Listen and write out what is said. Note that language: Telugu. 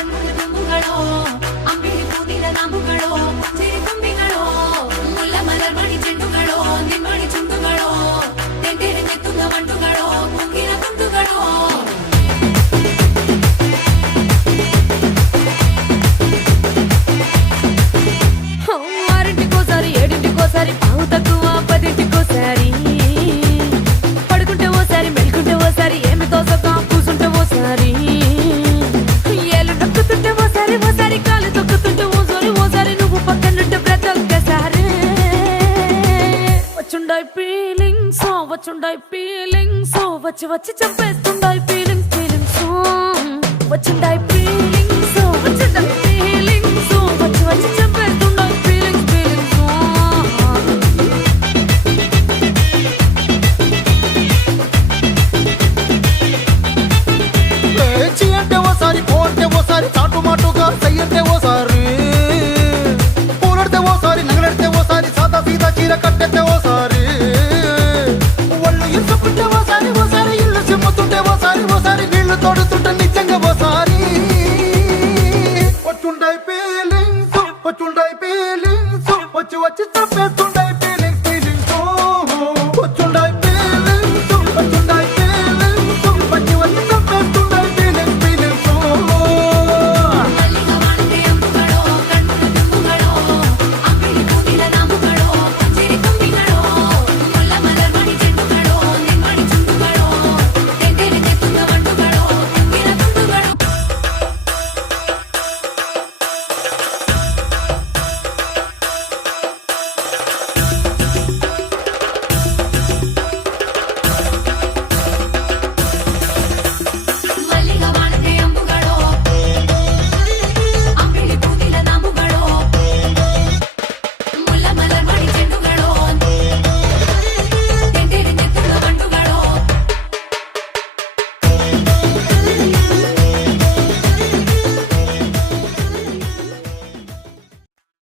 ಕಣ್ಮುಂದೆ ತುಂಬುಗಳೋ ಅಂಬಿಳಿ ಕೂದಿದ ನಾಮುಗಳೋ ಸಿರಿ ತುಂಬಿಗಳೋ ಮುಲ್ಲ ಮಲರ್ ಮಣಿ ಚೆಂಡುಗಳೋ ನಿಮ್ಮಣಿ ಚುಂಡುಗಳೋ ತೆಂಟೆರೆ ನೆತ್ತುದ ಮಂಡುಗಳೋ ಮುಂಗಿನ ತುಂಡುಗಳೋ ఆరింటికోసారి ఏడింటికోసారి పావు తక్కువ పదింటికోసారి పడుకుంటే ఓసారి మెలుకుంటే ఓసారి ఏమి తోసక కూసుంటే ఓసారి ఏళ్ళు నొక్కుతుంటే ఓసారి ఓసారి కాలు తొక్కుతుంటే ఓసారి నువ్వు పక్కనుంటే బ్రతొక్కసారి వచ్చుండాయి ఫీలింగ్స్ వచ్చి వచ్చి చంపేస్తుండాయి ఫీలింగ్స్ వచ్చుండాయి ఫీలింగ్స్ వచ్చి వచ్చి చంపేస్తుండాయి చాటు మాటుగా సయ్యంటే ఓసారి పూలడితే ఓసారి నగలడితే ఓసారి సాదా సీదా చీర కట్టెత్తే ఓసారి ఒళ్ళు ఇసుకుంటే ఓసారి ఇల్లు చిమ్ముతుంటే ఓసారి నీళ్లు తోడుతుంటే